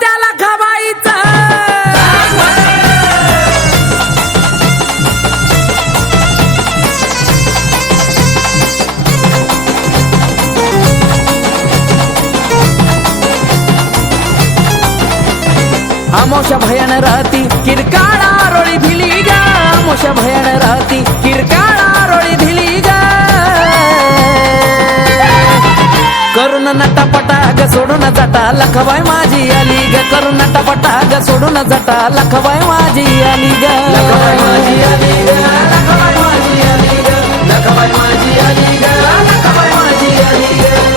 त्याला खवायचं आमोशा भयान राहती किरकाळा रोळी भिली ग. आमोशा भयान राहती किरकाळा रोळी भिली ग. करुण नटापटा ग सोडून जाता लखबाई माझी आली ग करून टपटा ग सोडून जटा. लखबाई माझी आली ग. माझी आली ग लखबाई माझी आली ग लखबाई माझी आली ग लखबाई माझी आली ग.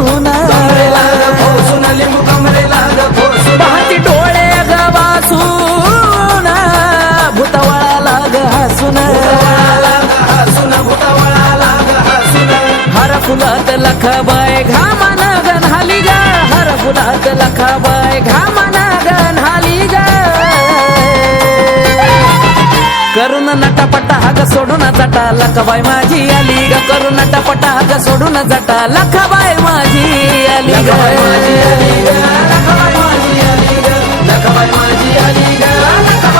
ग खोसून लिंबू कमरेला ग खोसून पाहती डोळे ग वासून भूतवळाला ग हसून. हर फुलात लखबाय घामान गण ग. हर फुलात लखबाय घामान गण करून नटापटा ग सोडून जाटा. लखबाई माझी आली ग. करून नटापटा ग सोडून जाटा. लखबाई माझी आली ग. माझी आली ग. लखबाई माझी आली ग. लखबाई माझी आली ग.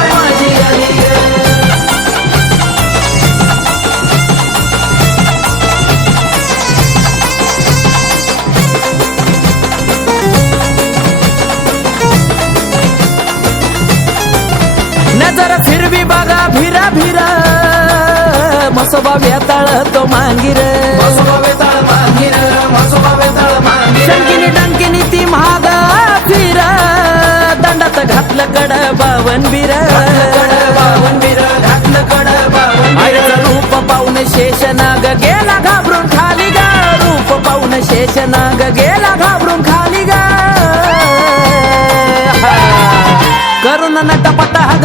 म्हसोबा वेताळ तो मांगीर. म्हसोबा वेताळ मांगीर म्हसोबा वेताळ मांगीर. शंकिनी डंकिनी ती महाग फिर. दंडात घातलं कड बावन बिर. बावन बिर घातलं कड बावन रूप पाहून शेष नाग गेला घाबरून खाली ग. रूप पाहून शेषनाग गेला घाबरून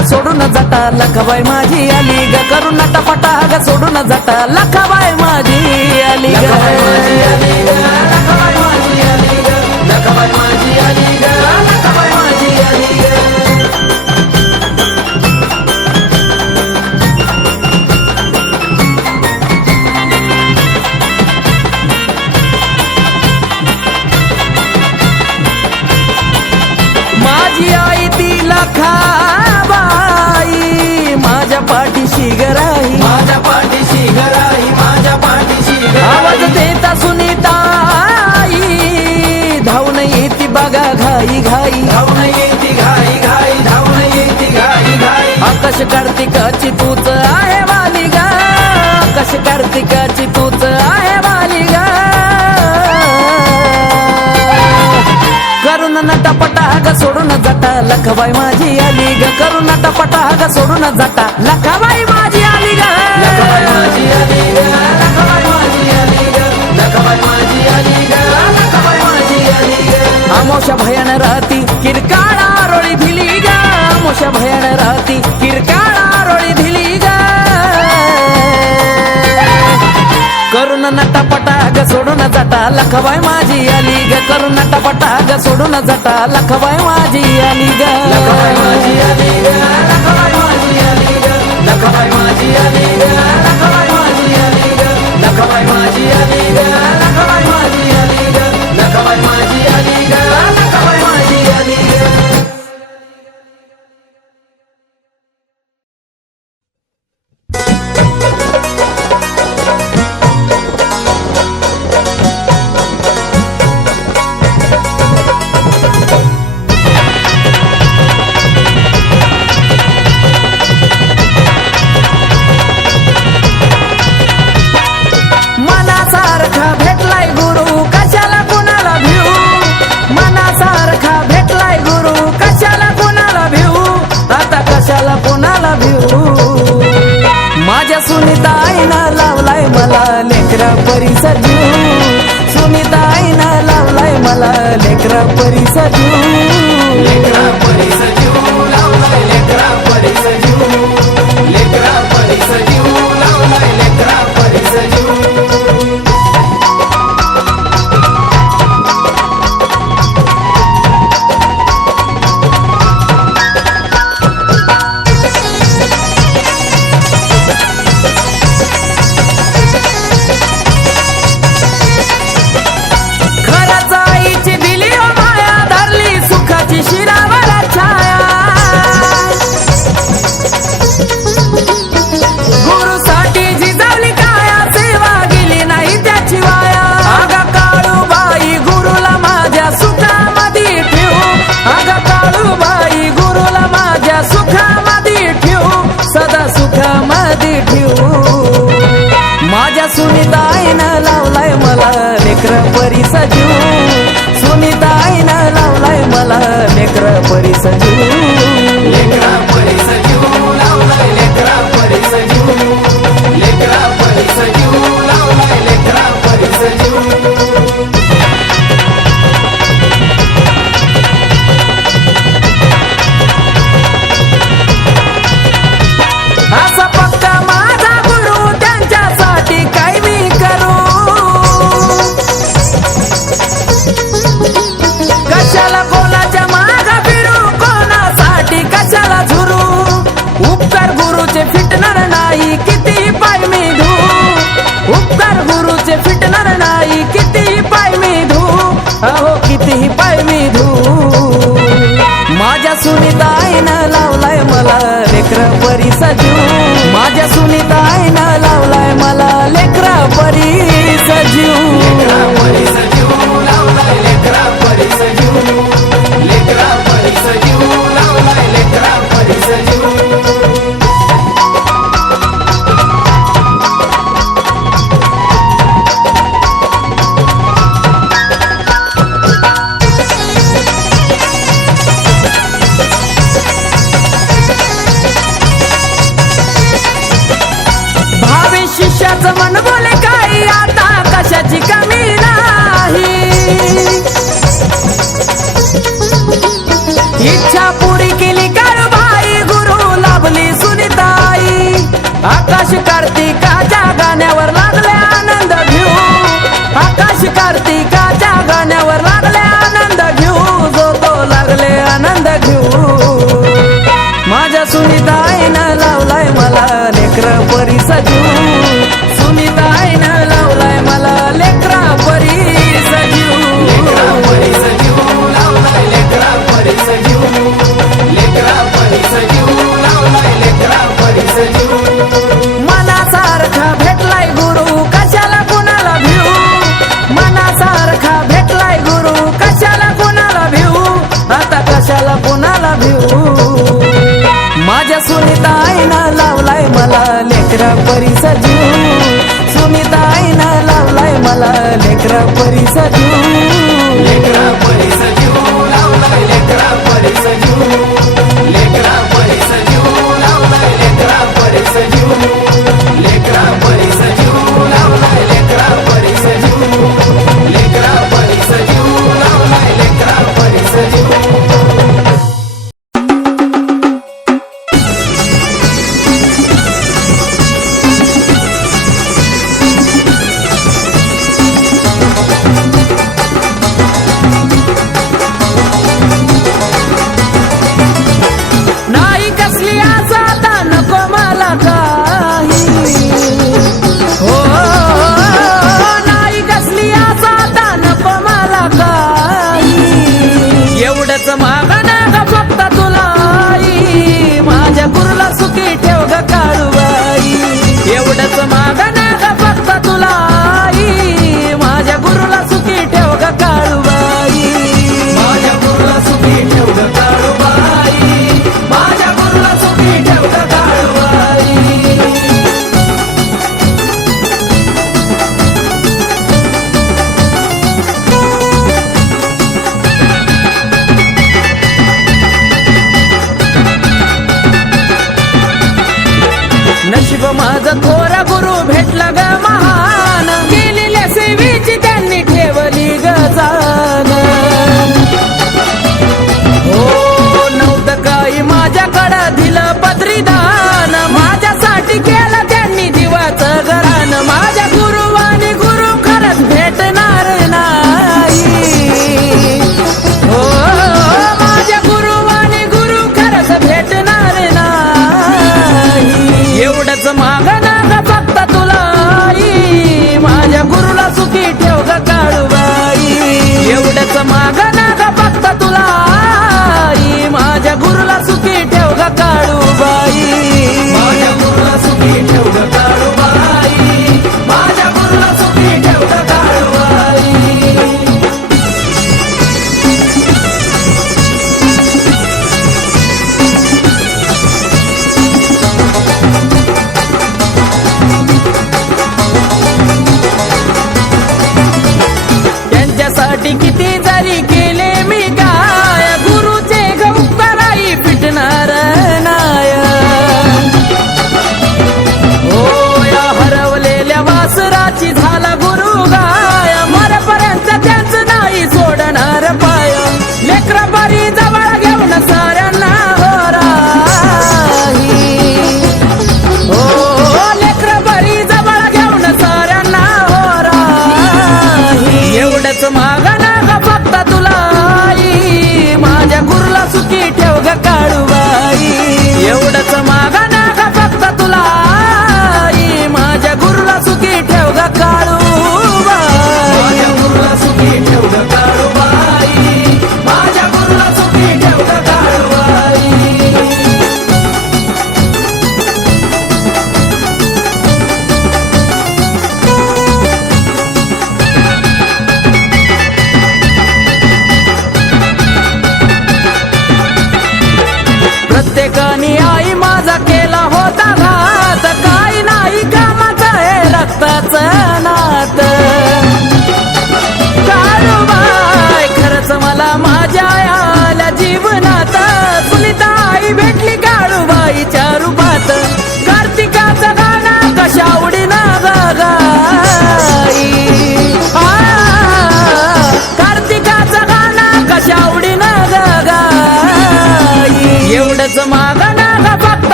ग सोडून जाता लखबाई माझी आली ग. करून नटपटा ग सोडून जाता लखबाई माझी आली ग. लखबाई माझी आली ग. करून नटापटा ग सोडून जाता. लखबाई माझी आली ग. लखबाई माझी आली ग. लखबाई माझी आली ग. लखबाई माझी आली ग. लखबाई माझी आली ग. आमोशा भयान राहती किरकाळा रोळी भिली ग. आमोशा भयान राहती किरकाळा ग सोडून जाता लखबाई माझी आली ग. करून टपटा ग सोडून जाता लखबाई माझी आली ग. लखबाई माझी आली ग. लखबाई माझी आली ग. लखबाई माझी आली ग. लखबाई माझी आली ग. लखबाई माझी आली ग. लखबाई माझी आली ग. लखबाई माझी आली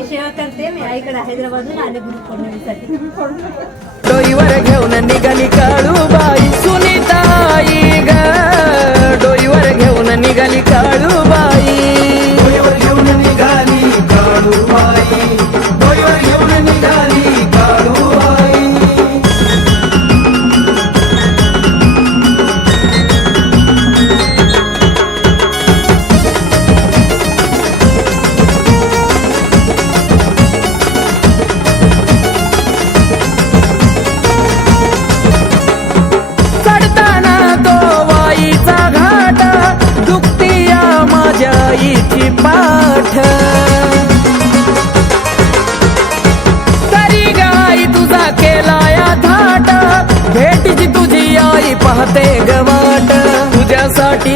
देवाची सेवा करते मी. आईकडे हैदराबादून आले गुरु पौर्णिमेसाठी. घेऊन निघाली काळू बाई सुनी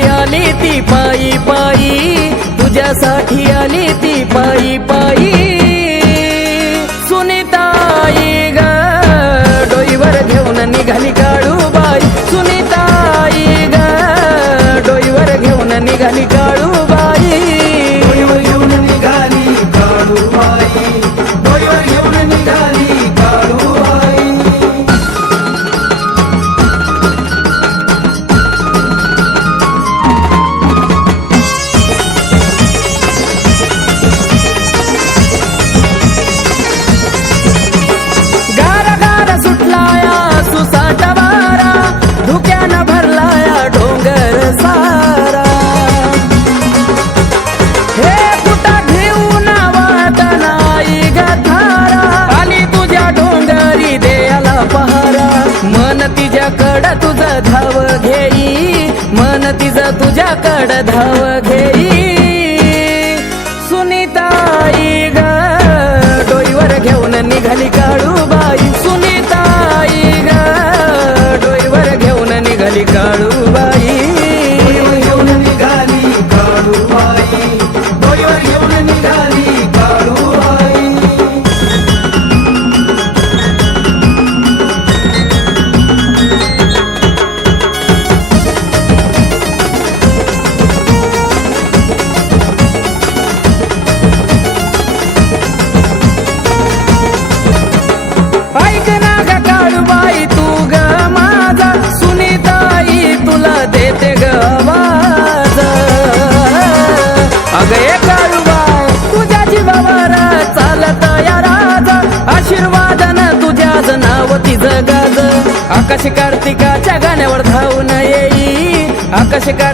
आली ती पायी पायी. तुझ्यासाठी nunca se cae.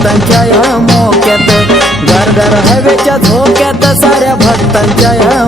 भक्तांच्या या मोक्यात. घर हवेच्या झोक्यात साऱ्या भक्तांच्या या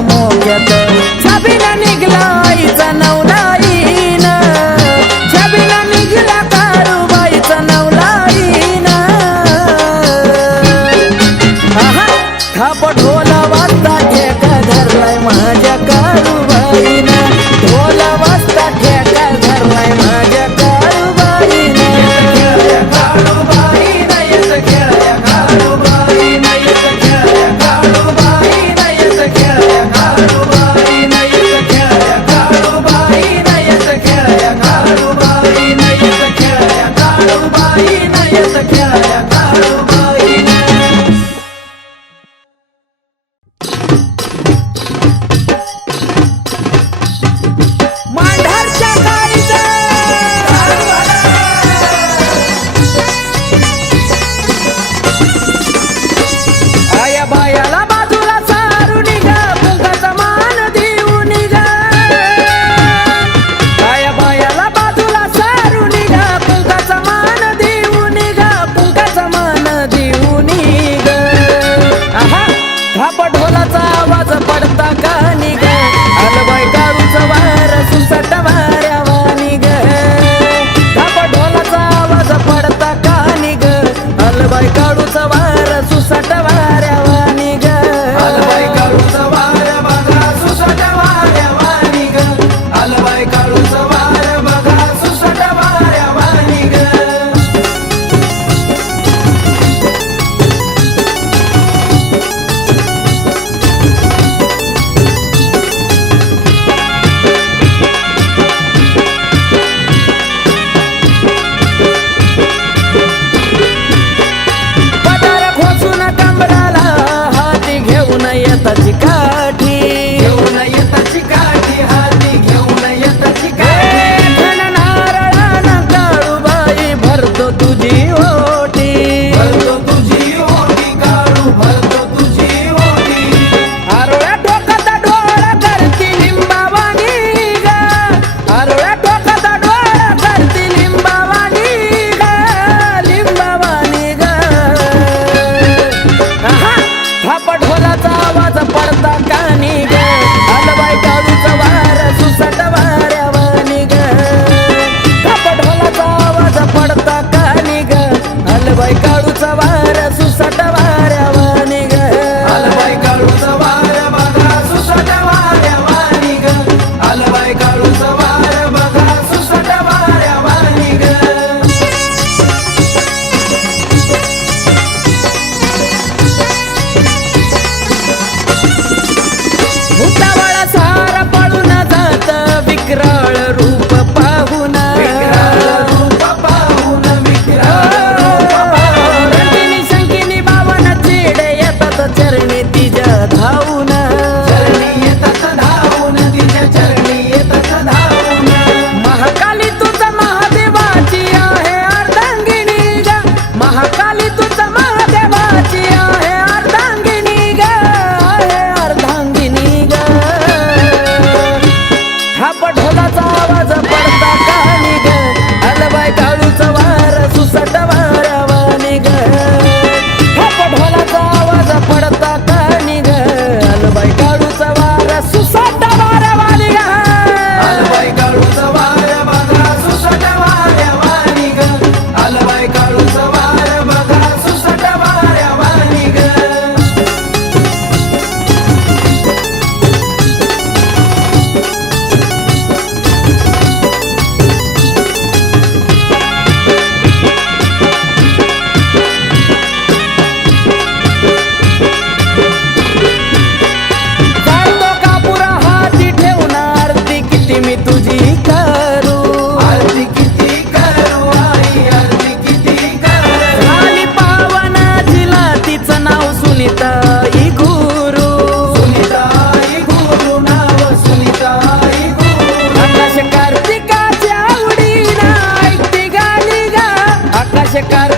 se carga.